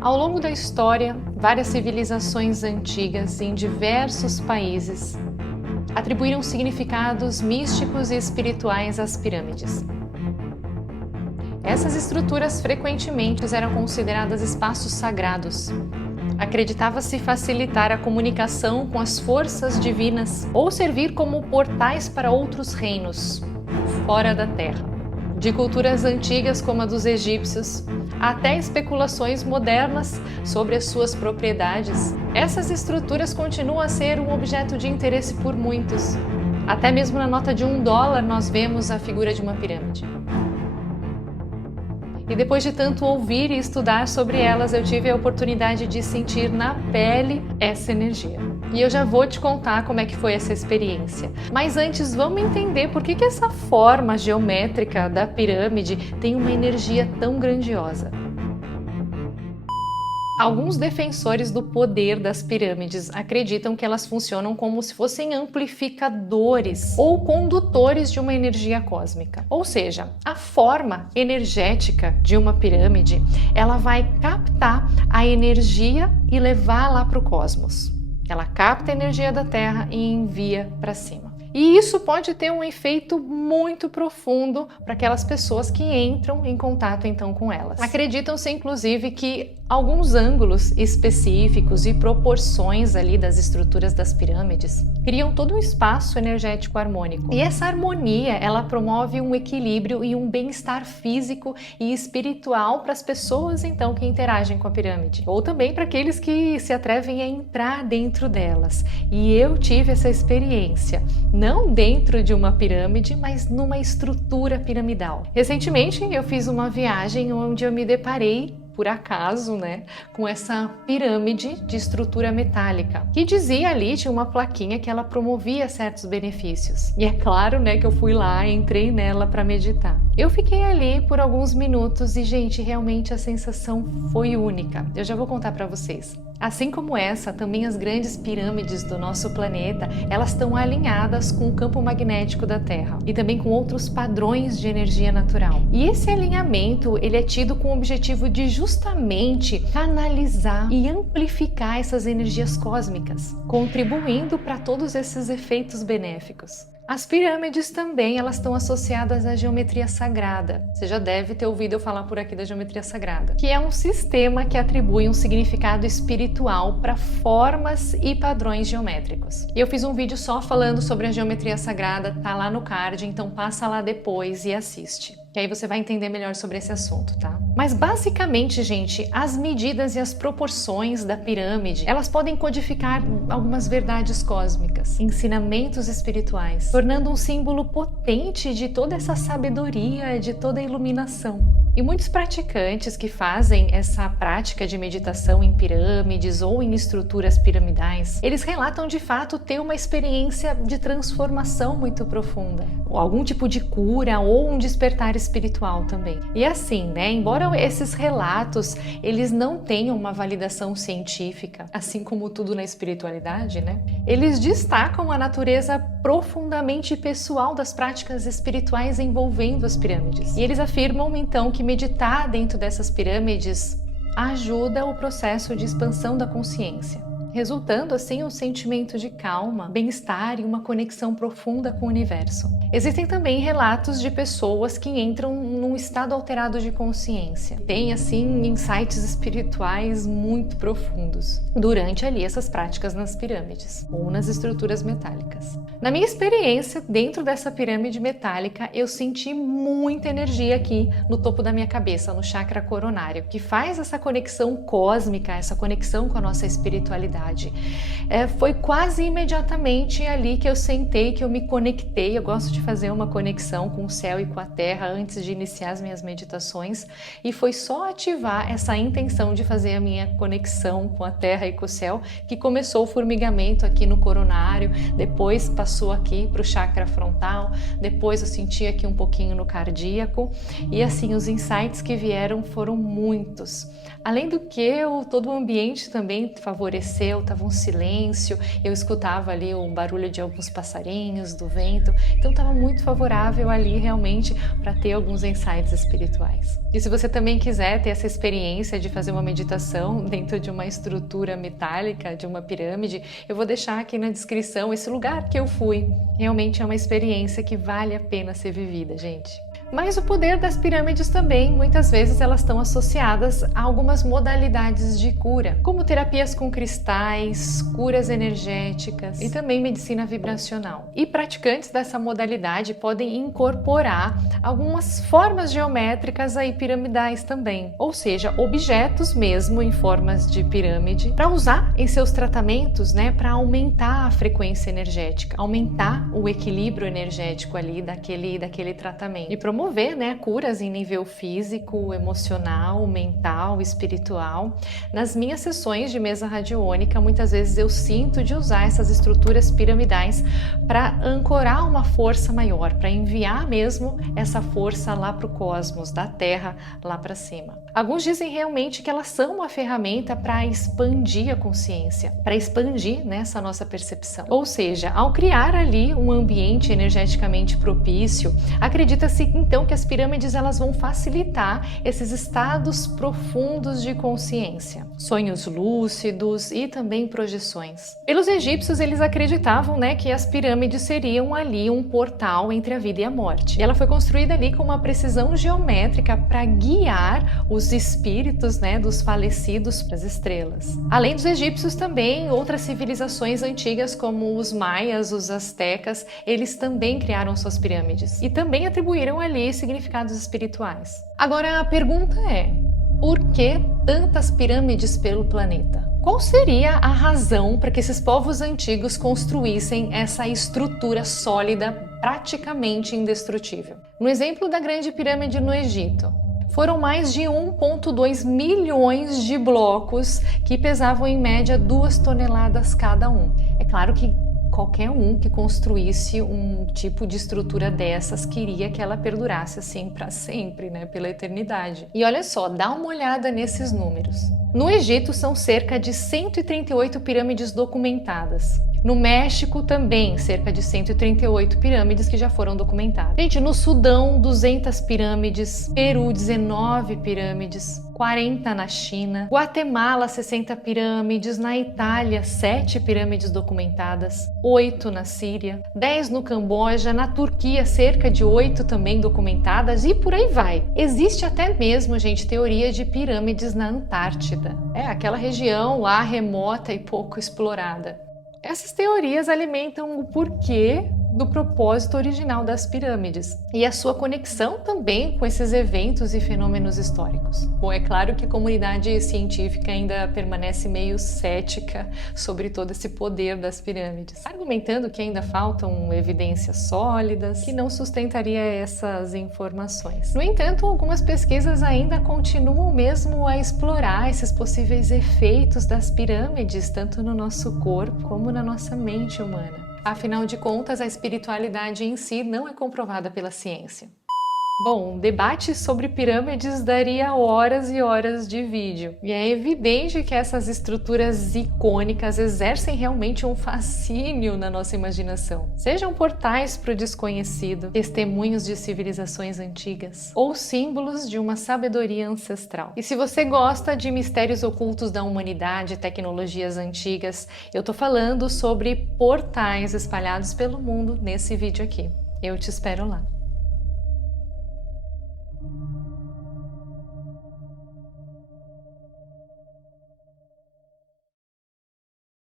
Ao longo da história, várias civilizações antigas em diversos países atribuíram significados místicos e espirituais às pirâmides. Essas estruturas frequentemente eram consideradas espaços sagrados. Acreditava-se facilitar a comunicação com as forças divinas ou servir como portais para outros reinos, fora da Terra. De culturas antigas como a dos egípcios, até especulações modernas sobre as suas propriedades, essas estruturas continuam a ser um objeto de interesse por muitos. Até mesmo na nota de $1 nós vemos a figura de uma pirâmide. E depois de tanto ouvir e estudar sobre elas, eu tive a oportunidade de sentir na pele essa energia. E eu já vou te contar como é que foi essa experiência. Mas antes, vamos entender por que essa forma geométrica da pirâmide tem uma energia tão grandiosa. Alguns defensores do poder das pirâmides acreditam que elas funcionam como se fossem amplificadores ou condutores de uma energia cósmica. Ou seja, a forma energética de uma pirâmide, ela vai captar a energia e levar lá para o cosmos. Ela capta a energia da Terra e envia para cima. E isso pode ter um efeito muito profundo para aquelas pessoas que entram em contato então com elas. Acreditam-se inclusive que alguns ângulos específicos e proporções ali das estruturas das pirâmides criam todo um espaço energético harmônico. E essa harmonia, ela promove um equilíbrio e um bem-estar físico e espiritual para as pessoas então que interagem com a pirâmide, ou também para aqueles que se atrevem a entrar dentro delas. E eu tive essa experiência, não dentro de uma pirâmide, mas numa estrutura piramidal. Recentemente eu fiz uma viagem onde eu me deparei, por acaso, com essa pirâmide de estrutura metálica, que dizia ali, tinha uma plaquinha que ela promovia certos benefícios. E é claro, que eu fui lá e entrei nela para meditar. Eu fiquei ali por alguns minutos e, gente, realmente a sensação foi única. Eu já vou contar para vocês. Assim como essa, também as grandes pirâmides do nosso planeta, elas estão alinhadas com o campo magnético da Terra e também com outros padrões de energia natural. E esse alinhamento, ele é tido com o objetivo de justamente canalizar e amplificar essas energias cósmicas, contribuindo para todos esses efeitos benéficos. As pirâmides também, elas estão associadas à geometria sagrada. Você já deve ter ouvido eu falar por aqui da geometria sagrada, que é um sistema que atribui um significado espiritual para formas e padrões geométricos. E eu fiz um vídeo só falando sobre a geometria sagrada, tá lá no card, então passa lá depois e assiste, que aí você vai entender melhor sobre esse assunto, tá? Mas basicamente, gente, as medidas e as proporções da pirâmide, elas podem codificar algumas verdades cósmicas, ensinamentos espirituais, tornando um símbolo potente de toda essa sabedoria, de toda a iluminação. E muitos praticantes que fazem essa prática de meditação em pirâmides ou em estruturas piramidais, eles relatam de fato ter uma experiência de transformação muito profunda, ou algum tipo de cura ou um despertar espiritual também. E assim, embora esses relatos eles não tenham uma validação científica, assim como tudo na espiritualidade, eles destacam a natureza profundamente pessoal das práticas espirituais envolvendo as pirâmides. E eles afirmam então que meditar dentro dessas pirâmides ajuda o processo de expansão da consciência, resultando assim um sentimento de calma, bem-estar e uma conexão profunda com o universo. Existem também relatos de pessoas que entram num estado alterado de consciência, têm assim insights espirituais muito profundos durante ali essas práticas nas pirâmides ou nas estruturas metálicas. Na minha experiência dentro dessa pirâmide metálica, eu senti muita energia aqui no topo da minha cabeça, no chakra coronário, que faz essa conexão cósmica, essa conexão com a nossa espiritualidade. Foi quase imediatamente ali que eu sentei, que eu me conectei. Eu gosto de fazer uma conexão com o céu e com a terra antes de iniciar as minhas meditações, e foi só ativar essa intenção de fazer a minha conexão com a terra e com o céu que começou o formigamento aqui no coronário, depois passou aqui para o chakra frontal, depois eu senti aqui um pouquinho no cardíaco, e assim os insights que vieram foram muitos. Além do que todo o ambiente também favoreceu céu, tava um silêncio, eu escutava ali o barulho de alguns passarinhos, do vento, então estava muito favorável ali realmente para ter alguns insights espirituais. E se você também quiser ter essa experiência de fazer uma meditação dentro de uma estrutura metálica, de uma pirâmide, eu vou deixar aqui na descrição esse lugar que eu fui. Realmente é uma experiência que vale a pena ser vivida, gente. Mas o poder das pirâmides também, muitas vezes elas estão associadas a algumas modalidades de cura, como terapias com cristais, curas energéticas e também medicina vibracional. E praticantes dessa modalidade podem incorporar algumas formas geométricas aí piramidais também, ou seja, objetos mesmo em formas de pirâmide, para usar em seus tratamentos, né, para aumentar a frequência energética, aumentar o equilíbrio energético ali daquele tratamento e promover, né, curas em nível físico, emocional, mental, espiritual. Nas minhas sessões de mesa radiônica, muitas vezes eu sinto de usar essas estruturas piramidais para ancorar uma força maior, para enviar mesmo essa força lá para o cosmos, da Terra lá para cima. Alguns dizem realmente que elas são uma ferramenta para expandir a consciência, para expandir, né, essa nossa percepção. Ou seja, ao criar ali um ambiente energeticamente propício, acredita-se então que as pirâmides elas vão facilitar esses estados profundos de consciência, sonhos lúcidos e também projeções. Pelos egípcios, eles acreditavam, né, que as pirâmides seriam ali um portal entre a vida e a morte. E ela foi construída ali com uma precisão geométrica para guiar os espíritos, né, dos falecidos para as estrelas. Além dos egípcios também, outras civilizações antigas como os maias, os astecas, eles também criaram suas pirâmides e também atribuíram ali significados espirituais. Agora a pergunta é: por que tantas pirâmides pelo planeta? Qual seria a razão para que esses povos antigos construíssem essa estrutura sólida, praticamente indestrutível? No exemplo da Grande Pirâmide no Egito, foram mais de 1,2 milhões de blocos que pesavam em média 2 toneladas cada um. É claro que qualquer um que construísse um tipo de estrutura dessas queria que ela perdurasse assim para sempre, né, pela eternidade. E olha só, dá uma olhada nesses números. No Egito são cerca de 138 pirâmides documentadas. No México também, cerca de 138 pirâmides que já foram documentadas. Gente, no Sudão, 200 pirâmides, Peru, 19 pirâmides, 40 na China, Guatemala, 60 pirâmides, na Itália, 7 pirâmides documentadas, 8 na Síria, 10 no Camboja, na Turquia, cerca de 8 também documentadas e por aí vai. Existe até mesmo, gente, teoria de pirâmides na Antártida. É aquela região lá remota e pouco explorada. Essas teorias alimentam o porquê do propósito original das pirâmides e a sua conexão também com esses eventos e fenômenos históricos. Bom, é claro que a comunidade científica ainda permanece meio cética sobre todo esse poder das pirâmides, argumentando que ainda faltam evidências sólidas que não sustentaria essas informações. No entanto, algumas pesquisas ainda continuam mesmo a explorar esses possíveis efeitos das pirâmides, tanto no nosso corpo como na nossa mente humana. Afinal de contas, a espiritualidade em si não é comprovada pela ciência. Bom, debate sobre pirâmides daria horas e horas de vídeo. E é evidente que essas estruturas icônicas exercem realmente um fascínio na nossa imaginação. Sejam portais para o desconhecido, testemunhos de civilizações antigas ou símbolos de uma sabedoria ancestral. E se você gosta de mistérios ocultos da humanidade e tecnologias antigas, eu tô falando sobre portais espalhados pelo mundo nesse vídeo aqui. Eu te espero lá.